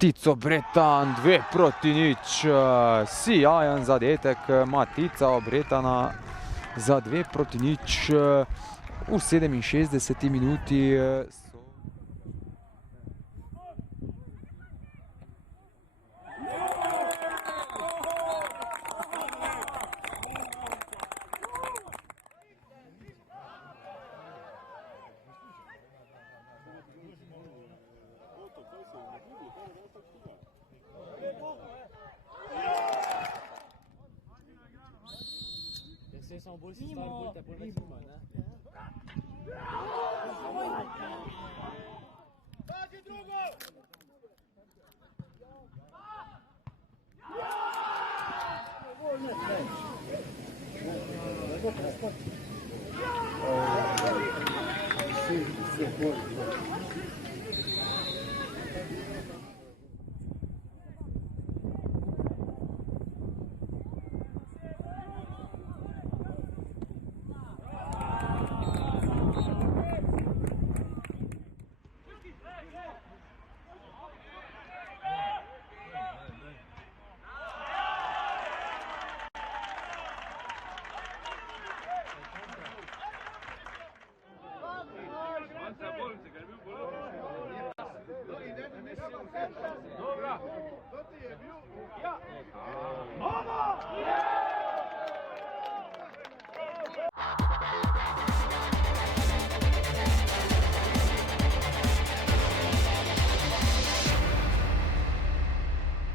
Tico Bretan, 2-0, sijajen zadetek Matica Obretana za 2-0 v 67. minuti. Sans boule, si sans boule, t'as pas le maximum, hein?